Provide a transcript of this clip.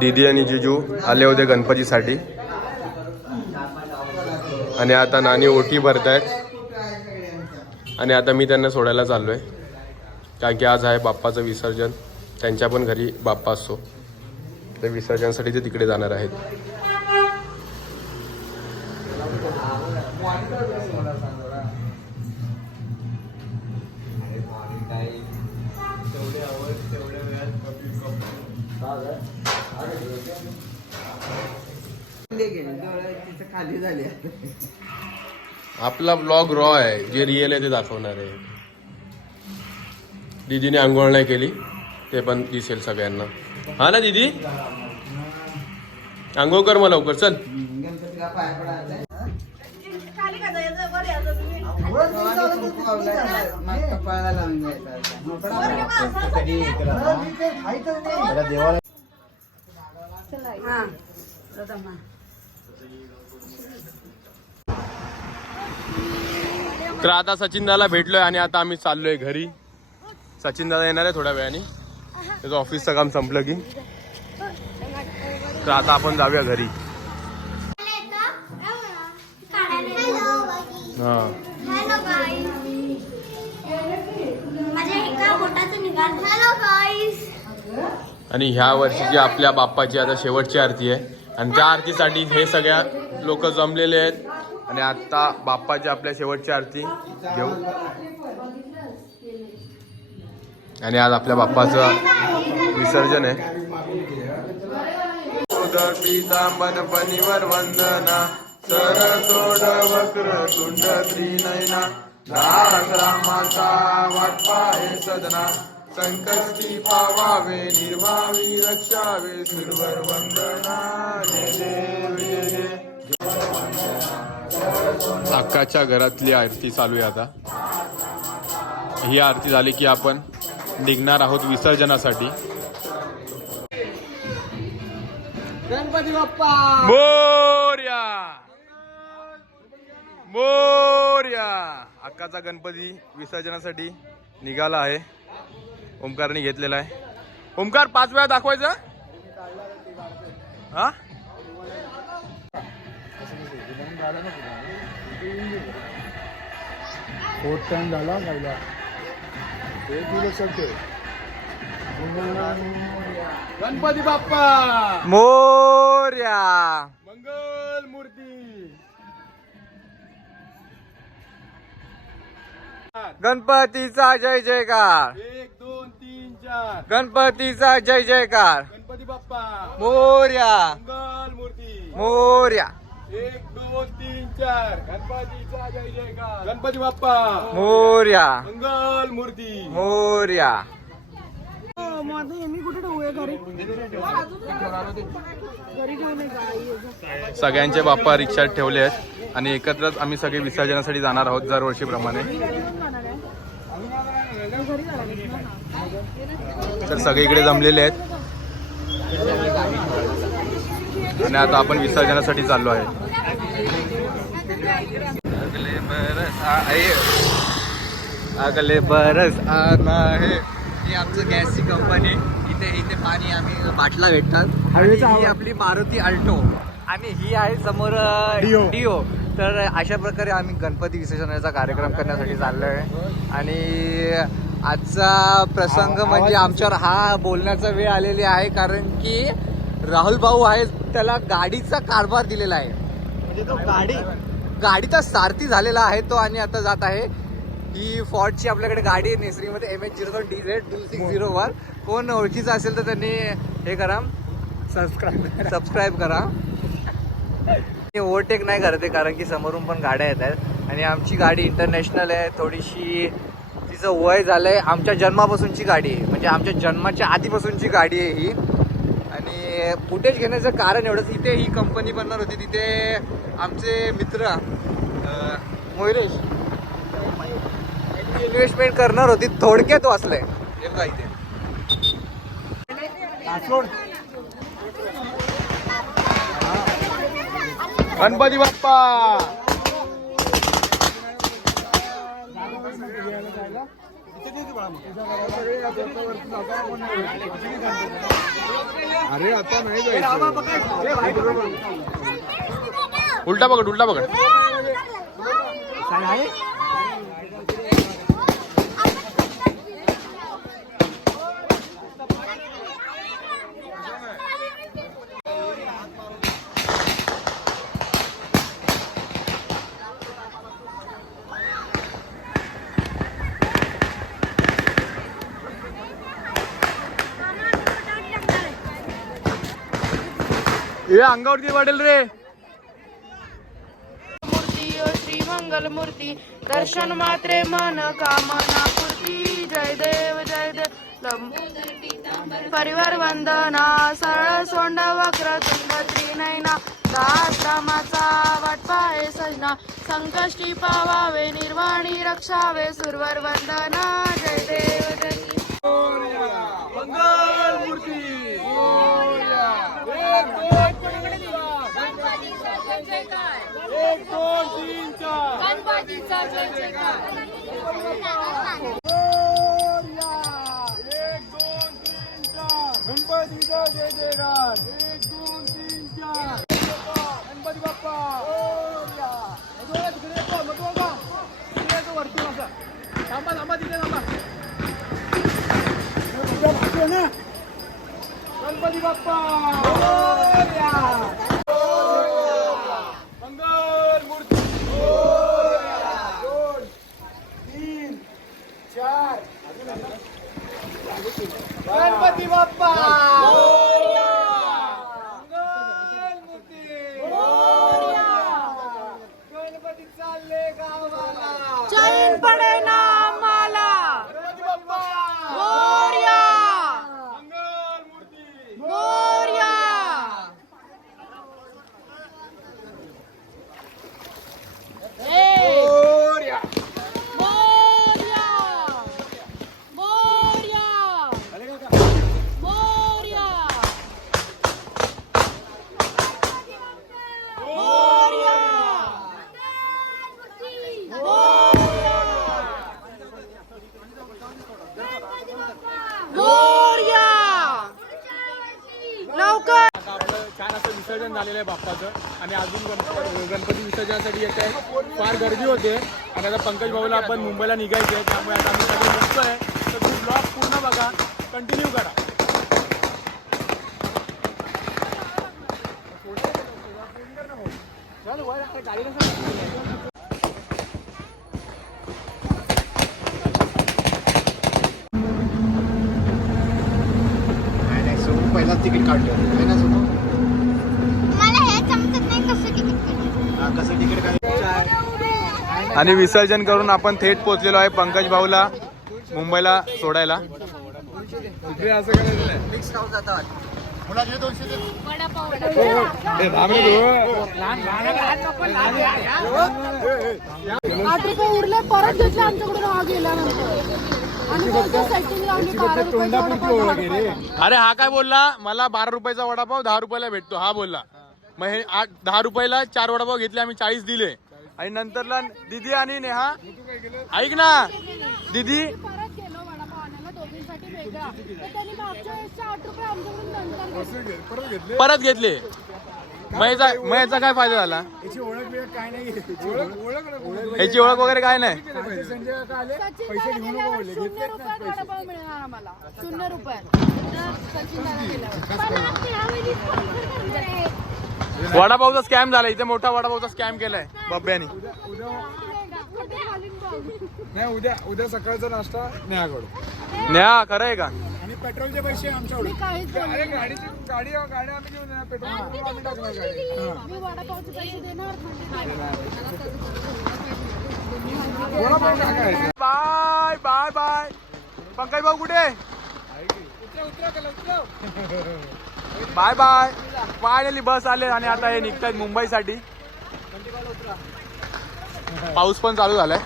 दीदी आणि जिजू आले होते गणपतीसाठी. आणि आता नानी ओटी भरतायत. आणि आता मी त्यांना सोडायला चाललोय. कारण की आज आहे बाप्पाचं विसर्जन. त्यांच्या पण घरी बाप्पा असतो. ते विसर्जनासाठी ते तिकडे जाणार आहेत. खाली झाली आपला ब्लॉग रॉ आहे जे रिअल आहे ते दाखवणार आहे. दीदीने आंघोळ नाही केली ते पण दिसेल सगळ्यांना. हा ना दीदी? आंघोळ कर मला लवकर चल. गणपतीला तर आता सचिन दादा भेटलोय आणि आता आम्ही चाललोय घरी. सचिन दादा येणार आहे थोड्या वेळाने. त्याचं ऑफिसचं काम संपलं की. तर आता आपण जाऊया घरी. हा. आणि ह्या वर्षीची आपल्या बाप्पाची आता शेवटची आरती आहे. आणि त्या आरतीसाठी हे सगळ्या लोक जमलेले आहेत. आणि आत्ता बाप्पाची आपल्या शेवटची आरती घेऊ. आणि आज आपल्या बाप्पाचं विसर्जन आहे. उदर वंदना सर सोड वक्र तुंड त्रिनयना दास रामाचा वाटपा हे सदना संकष्टी पावावे निर्वावी रक्षावे सुरवर वंदना जय देव. अक्काच्या घरातली आरती चालू आहे आता. ही आरती झाली की आपण निघणार आहोत विसर्जनासाठी. गणपती बाप्पा! मोर्या! मोर्या! अक्काचा गणपती विसर्जनासाठी निघाला आहे. ओमकारने घेतलेला आहे. ओमकार पाच वेळा दाखवायचं? हा? फोर्थ टाइम झाला पहिला. एक दिवस लक्षात गणपती बाप्पा! मोर्या! मंगल मूर्ती! गणपतीचा जय जयकार. एक दोन तीन चार. गणपतीचा जय जयकार. गणपती बाप्पा! मोर्या! मंगल मूर्ती! मोर्या! एक दोन गणपतीचा जय जयकार. गणपती बाप्पा. मोर्या. मंगल मूर्ती. मोर्या. सगळ्यांचे बाप्पा रिक्षात ठेवले आहेत आणि एकत्रच आम्ही सगळे विसर्जनासाठी जाणार आहोत दरवर्षीप्रमाणे. तर सगळे इकडे जमलेले आहेत. आणि आता आपण विसर्जनासाठी चाललो आहे. अगले बरस आना है ही आमचं गॅसची कंपनी इथे इथे पाणी आम्ही बाटला भेटतात. आणि ही आपली मारुती अल्टो आणि ही आहे समोर डिओ तर अशा प्रकारे आम्ही गणपती विसर्जनाचा कार्यक्रम करण्यासाठी चाललोय. आणि आजचा प्रसंग म्हणजे आमच्यावर हा बोलण्याचा वेळ आलेली आहे. कारण की राहुल भाऊ आहे त्याला गाडीचा कारभार दिलेला आहे. म्हणजे तो गाडी गाडीचा सारथी झालेला आहे तो आणि आता जात आहे. ही फॉर्डची आपल्याकडे गाडी आहे नेसरीमध्ये एम एच झिरो दोन D Z two six zero one कोण ओळखीचा असेल तर त्यांनी हे करा. सबस्क्राईब सबस्क्राईब करा. ओव्हरटेक नाही करत आहे कारण की समोरून पण गाड्या येत आहेत. आणि आमची गाडी इंटरनॅशनल आहे. थोडीशी तिचं वय झालंय. आमच्या जन्मापासूनची गाडी आहे. म्हणजे आमच्या जन्माच्या आधीपासूनची गाडी आहे ही. फुटेज घेण्याचं कारण एवढंच. इथे ही कंपनी बनणार होती. तिथे आमचे मित्र मोहिरेश इन्व्हेस्टमेंट करणार होती. थोडक्यात वाचलंय. आहे बघा इथे. गणपती बाप्पा! अरे आता नाही उलटा पकड उलटा पकड. हे अंगावरती वाटेल रे. मूर्ती ओ श्री मंगल मूर्ती दर्शन मात्रे मन कामना पूर्ती जय देव जय देव. परिवार वंदना सरळ सोंड वक्र तुंग त्रिनयना दामाचा वाटपाय सजना. संकष्टी पावावे निर्वाणी रक्षावे सुरवर वंदना. जय देव जय देव गणपतीचा जय जयकार. गणपतीचा जय जयकार. एक दोन तीन चार गणपती बाप्पा तिकडे येतो. तिकडे येतो वरती. थांबा थांबा थांबा. गणपती बाप्पा मोरया. मंगल मूर्ती मोरया. दोन तीन चार गणपती बाप्पा मंगलमूर्ती. गणपती चालले गावाला चैन पडे ना आम्हाला गणपती बाप्पा मोरया मंगलमूर्ती मोरया मोरया. मोरया मोरया आले का का? मोरया मोरया मोरया लवकर आता आपलं छान आलेलं आहे बाप्पाचं. आणि अजून गणपती गणपती विसर्जनासाठी येत आहे. फार गर्दी होते. आणि आता पंकज भाऊला आपण मुंबईला निघायचं आहे. त्यामुळे आता आम्ही सगळे आहे तर तुम्ही ब्लॉग पूर्ण बघा. कंटिन्यू करा. चल, वर आता गाडी कसं मला हे समजत नाही कसं तिकीट आणि विसर्जन करून आपण थेट पोहोचलेलो आहे पंकज भाऊला मुंबईला सोडायला. आठ रुपये उरले परत घेतले आमच्याकडून हा गेल्यानंतर अरे हा काय बोलला? मला बारा रुपयाचा वडापाव दहा रुपयाला भेटतो. हा बोलला. मग हे आठ दहा रुपयाला चार वडापाव घेतले आम्ही चाळीस दिले. आणि नंतरला दिदी आणि नेहा. ऐक ना. दिदी. परत गेलो वडापाव आणायला दोघींसाठी वेगळा तर त्यांनी मागच्या वेळेसचे आठ रुपये आमच्याकडून नंतर घेतले. परत घेतले परत घेतले मग याचा मग याचा काय फायदा झाला? याची ओळख बिळख काय नाही. ओळख ओळख ओळख याची ओळख वगैरे काय नाही. पैसे वडापावचा स्कॅम झाला इथे मोठा वडापावचा स्कॅम केलाय. बब्यानी नाही उद्या उद्या सकाळचा नाश्ता नेहाकडून नेहा खरं आहे का? आणि पेट्रोलचे पैसे बोलले अरे गाडीची गाडी गाडी आम्ही घेऊन येणार पेट्रोल आम्ही टाकणार गाडी. मी वडापावचे पैसे देणार वडापाव टाकायचं बाय बाय बाय. पंकज भाऊ कुठे बाय बाय. फायनली बस आले आणि आता हे निघतायत मुंबईसाठी. पाऊस पण चालू झालाय.